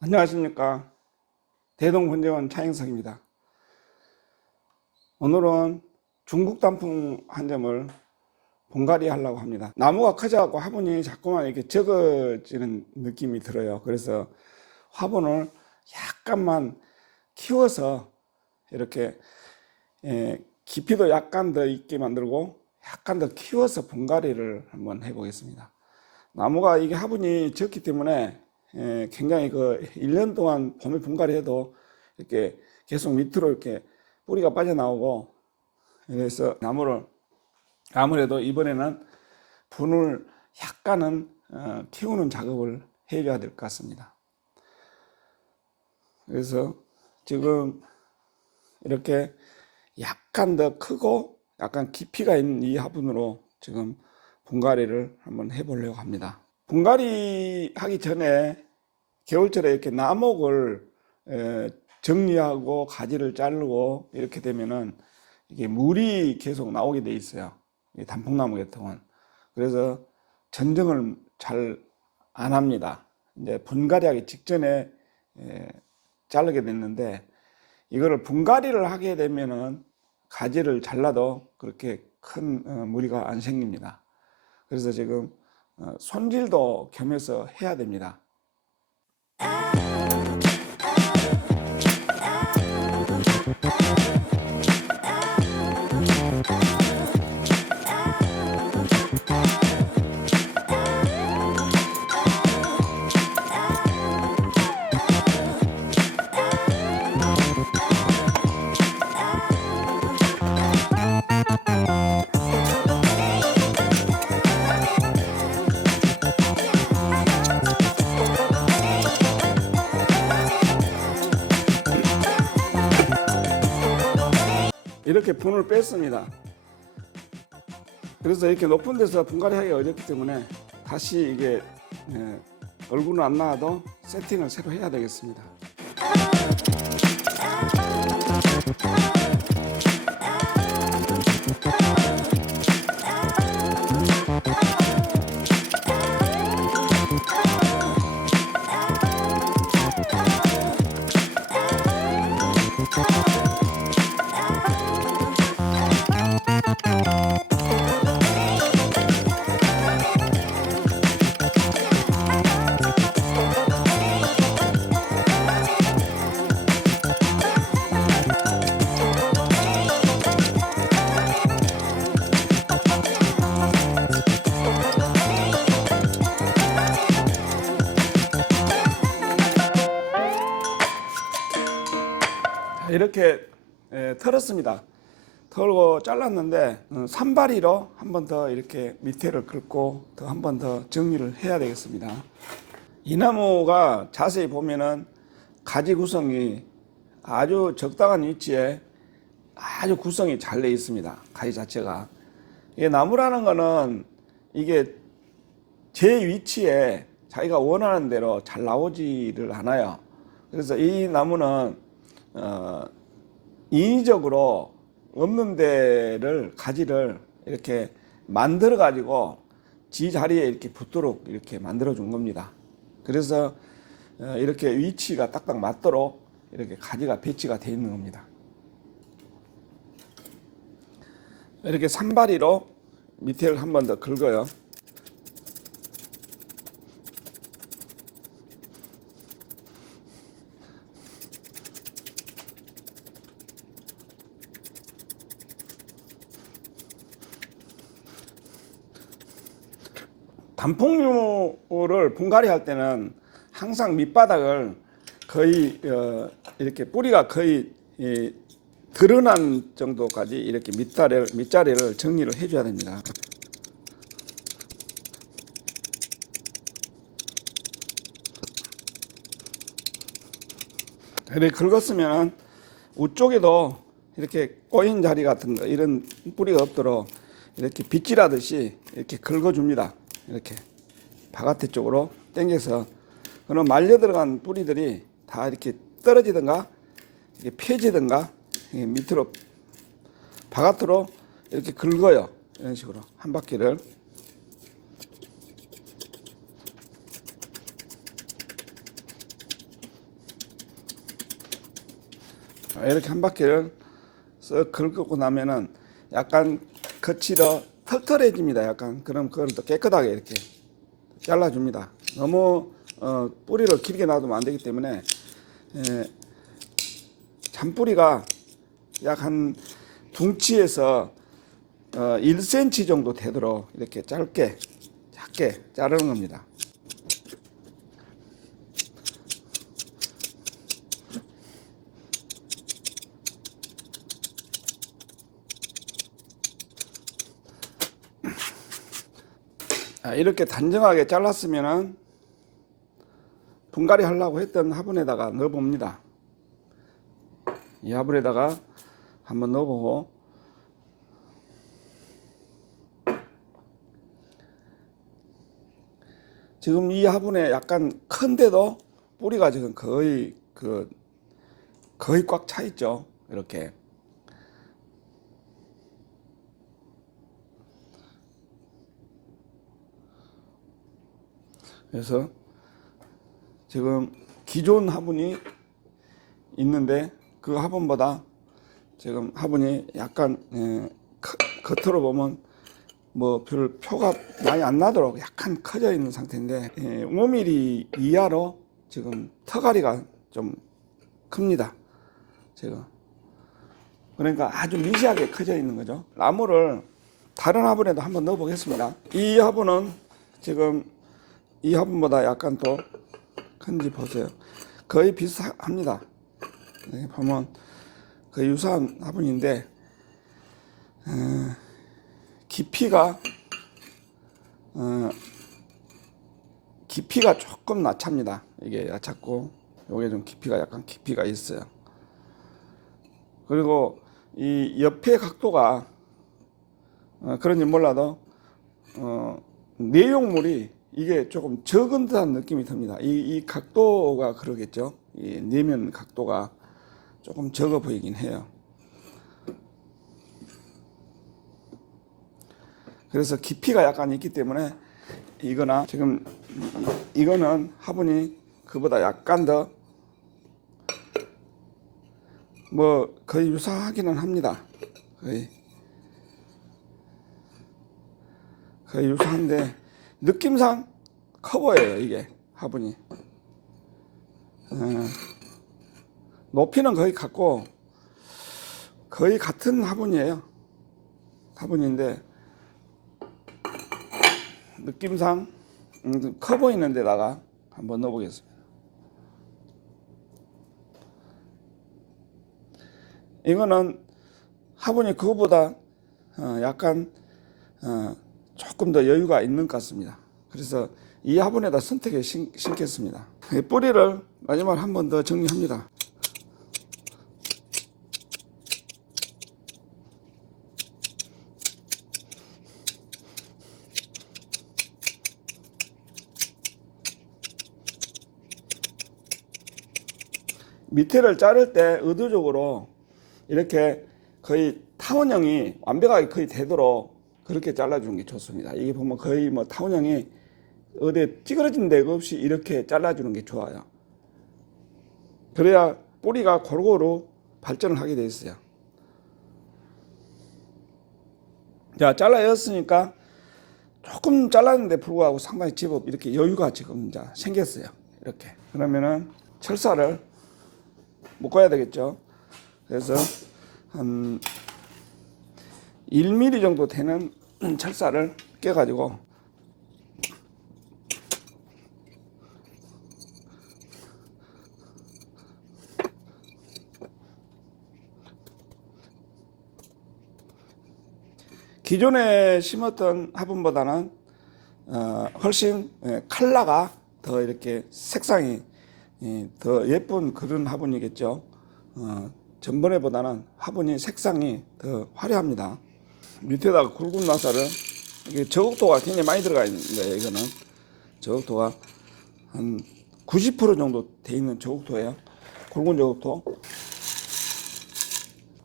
안녕하십니까. 대동분재원 차영석입니다. 오늘은 중국 단풍 한 점을 본가리 하려고 합니다. 나무가 커져갖고 화분이 자꾸만 이렇게 적어지는 느낌이 들어요. 그래서 화분을 약간만 키워서 이렇게 예, 깊이도 약간 더 있게 만들고 약간 더 키워서 분갈이를 한번 해보겠습니다. 나무가 이게 화분이 적기 때문에 예, 굉장히 그 1년 동안 봄에 분갈이 해도 이렇게 계속 밑으로 이렇게 뿌리가 빠져나오고 그래서 나무를 아무래도 이번에는 분을 약간은 어, 키우는 작업을 해줘야 될 것 같습니다. 그래서 지금 이렇게 약간 더 크고 약간 깊이가 있는 이 화분으로 지금 분갈이를 한번 해보려고 합니다. 분갈이 하기 전에 겨울철에 이렇게 나목을 에, 정리하고 가지를 자르고 이렇게 되면은 이게 물이 계속 나오게 돼 있어요. 이 단풍나무 건. 그래서 전정을 잘 안 합니다. 이제 분갈이 하기 직전에 에, 자르게 됐는데 이거를 분갈이를 하게 되면은 가지를 잘라도 그렇게 큰 어, 무리가 안 생깁니다. 그래서 지금 어, 손질도 겸해서 해야 됩니다. 이렇게 분을 뺐습니다. 그래서 이렇게 높은 데서 분갈이 하기 어렵기 때문에 다시 이게 예, 얼굴은 안 나와도 세팅을 새로 해야 되겠습니다. 이렇게 예, 털었습니다. 털고 잘랐는데 어, 산발이로 한 번 더 이렇게 밑에를 긁고 더 한 번 더 정리를 해야 되겠습니다. 이 나무가 자세히 보면은 가지 구성이 아주 적당한 위치에 아주 구성이 잘 돼 있습니다. 가지 자체가. 이게 나무라는 거는 이게 제 위치에 자기가 원하는 대로 잘 나오지를 않아요. 그래서 이 나무는 어, 인위적으로 없는 데를 가지를 이렇게 만들어 가지고 지 자리에 이렇게 붙도록 이렇게 만들어 준 겁니다. 그래서 어, 이렇게 위치가 딱딱 맞도록 이렇게 가지가 배치가 되어 있는 겁니다. 이렇게 산발이로 밑에를 한 번 더 긁어요. 단풍류를 분갈이 할 때는 항상 밑바닥을 거의 어, 이렇게 뿌리가 거의 이, 드러난 정도까지 이렇게 밑자리를, 밑자리를 정리를 해줘야 됩니다. 이렇게 긁었으면 우쪽에도 이렇게 꼬인 자리 같은 거 이런 뿌리가 없도록 이렇게 빗질하듯이 이렇게 긁어줍니다. 이렇게 바깥에 쪽으로 당겨서 그런 말려 들어간 뿌리들이 다 이렇게 떨어지든가 이게 펴지든가 이게 밑으로 바깥으로 이렇게 긁어요. 이런 식으로 한 바퀴를. 아, 이렇게 한 바퀴를 쓱 긁고 나면은 약간 거칠어 털털해집니다. 약간 그럼 그걸 또 깨끗하게 이렇게 잘라줍니다. 너무 어, 뿌리를 길게 놔두면 안 되기 때문에 에, 잔뿌리가 약 한 둥치에서 어, 1cm 정도 되도록 이렇게 짧게 작게 자르는 겁니다. 이렇게 단정하게 잘랐으면은 분갈이 하려고 했던 화분에다가 넣어봅니다. 이 화분에다가 한번 넣어보고 지금 이 화분에 약간 큰데도 뿌리가 지금 거의 그 거의 꽉 차 있죠. 이렇게 그래서 지금 기존 화분이 있는데 그 화분보다 지금 화분이 약간 에, 커- 겉으로 보면 뭐 별 표가 많이 안 나도록 약간 커져 있는 상태인데 예, 5mm 이하로 지금 터가리가 좀 큽니다. 지금 그러니까 아주 미세하게 커져 있는 거죠. 나무를 다른 화분에도 한번 넣어 보겠습니다. 이 화분은 지금 이 화분보다 약간 더 큰지 보세요. 거의 비슷합니다. 네, 보면 거의 유사한 화분인데 어, 깊이가 어, 깊이가 조금 낮찹니다. 이게 얕았고 요게 좀 깊이가 약간 깊이가 있어요. 그리고 이 옆에 각도가 어, 그런지 몰라도 어, 내용물이 이게 조금 적은 듯한 느낌이 듭니다. 이, 이 각도가 그러겠죠. 이 내면 각도가 조금 적어 보이긴 해요. 그래서 깊이가 약간 있기 때문에 이거나 지금 이거는 화분이 그보다 약간 더 뭐 거의 유사하기는 합니다. 거의 거의 유사한데 느낌상 커 보여요 이게 화분이. 어, 높이는 거의 같고 거의 같은 화분이에요. 화분인데 느낌상 음, 커 보이는 데다가 한번 넣어보겠습니다. 이거는 화분이 그거보다 어, 약간 어, 조금 더 여유가 있는 것 같습니다. 그래서 이 화분에다 선택에 심, 심겠습니다. 이 뿌리를 마지막으로 한번 더 정리합니다. 밑에를 자를 때 의도적으로 이렇게 거의 타원형이 완벽하게 거의 되도록 그렇게 잘라주는 게 좋습니다. 이게 보면 거의 뭐 타원형이 어디 찌그러진 데가 없이 이렇게 잘라주는 게 좋아요. 그래야 뿌리가 골고루 발전을 하게 돼 있어요. 자, 잘라였으니까 조금 잘랐는데 불구하고 상당히 제법 이렇게 여유가 지금 이제 생겼어요. 이렇게. 그러면은 철사를 묶어야 되겠죠. 그래서 한 1mm 정도 되는 철사를 깨가지고 기존에 심었던 화분보다는 어, 훨씬 예, 컬러가 더 이렇게 색상이 예, 더 예쁜 그런 화분이겠죠. 어, 전번에보다는 화분이 색상이 더 화려합니다. 밑에다가 굵은 나사를 이게 저곡도가 굉장히 많이 들어가 있는데 이거는 저곡도가 한 90% 정도 돼 있는 저곡도예요. 굵은 저곡도.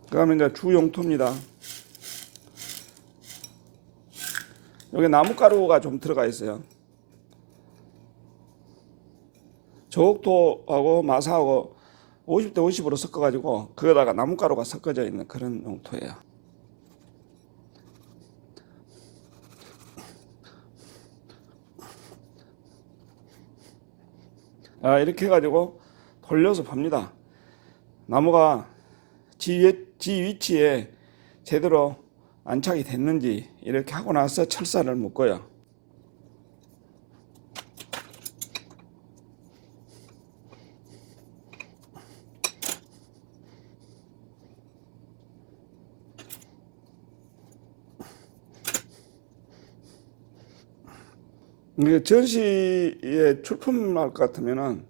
그다음에 이제 주 용토입니다. 여기 나무가루가 좀 들어가 있어요. 저옥토하고 마사하고 50대 50으로 섞어가지고 거기다가 나무가루가 섞어져 있는 그런 용토예요. 아, 이렇게 해가지고 돌려서 팝니다. 나무가 지, 위- 지 위치에 제대로 안착이 됐는지 이렇게 하고 나서 철사를 묶어요. 전시에 출품할 것 같으면은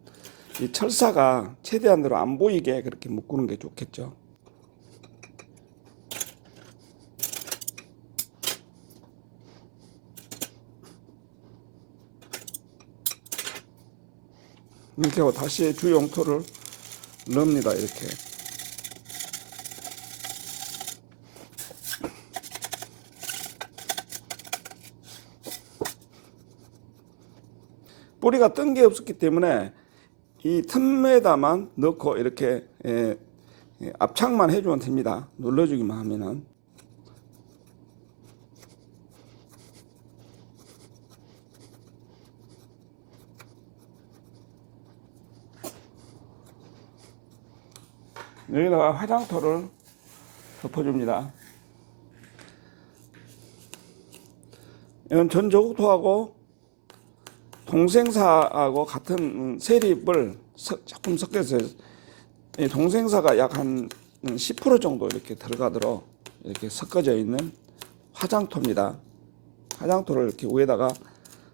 이 철사가 최대한으로 안 보이게 그렇게 묶는 게 좋겠죠. 이렇게 하고 다시 주 용토를 넣습니다. 이렇게. 뿌리가 뜬 게 없었기 때문에 이 틈에다만 넣고 이렇게 예, 예, 압착만 해주면 됩니다. 눌러주기만 하면은. 여기다가 화장토를 덮어줍니다. 이건 전조국토하고 동생사하고 같은 음, 세립을 서- 조금 섞여서 이 동생사가 약 한 10% 정도 이렇게 들어가도록 이렇게 섞어져 있는 화장토입니다. 화장토를 이렇게 위에다가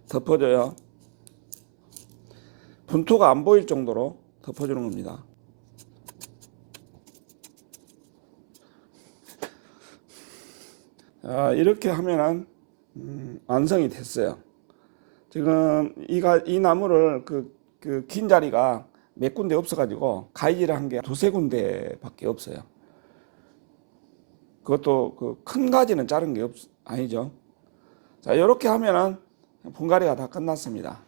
덮어줘요. 분토가 안 보일 정도로 덮어주는 겁니다. 아, 이렇게 하면은 음, 완성이 됐어요. 지금 이가 이 나무를 그 그 긴 자리가 몇 군데 없어가지고 가위질을 한게 두세 군데밖에 없어요. 그것도 그 큰 가지는 자른 게 없, 아니죠. 자, 이렇게 하면은 분갈이가 다 끝났습니다.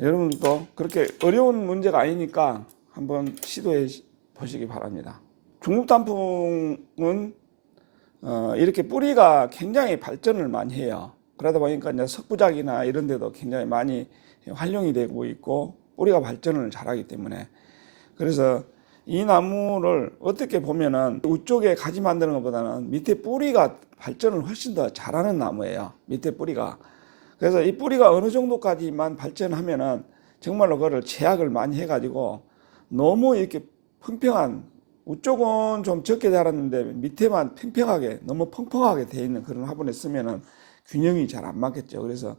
여러분도 그렇게 어려운 문제가 아니니까 한번 시도해 보시기 바랍니다. 중국 단풍은 어, 이렇게 뿌리가 굉장히 발전을 많이 해요. 그러다 보니까 이제 석부작이나 이런 데도 굉장히 많이 활용이 되고 있고 뿌리가 발전을 잘하기 때문에 그래서 이 나무를 어떻게 보면은 위쪽에 가지 만드는 것보다는 밑에 뿌리가 발전을 훨씬 더 잘하는 나무예요. 밑에 뿌리가. 그래서 이 뿌리가 어느 정도까지만 발전하면은 정말로 그거를 제약을 많이 해가지고 너무 이렇게 평평한 위쪽은 좀 적게 자랐는데 밑에만 평평하게 너무 펑펑하게 돼 있는 그런 화분에 쓰면은 균형이 잘 안 맞겠죠. 그래서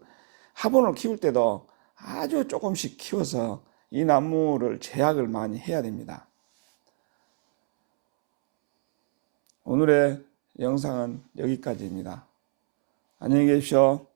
화분을 키울 때도 아주 조금씩 키워서 이 나무를 제약을 많이 해야 됩니다. 오늘의 영상은 여기까지입니다. 안녕히 계십시오.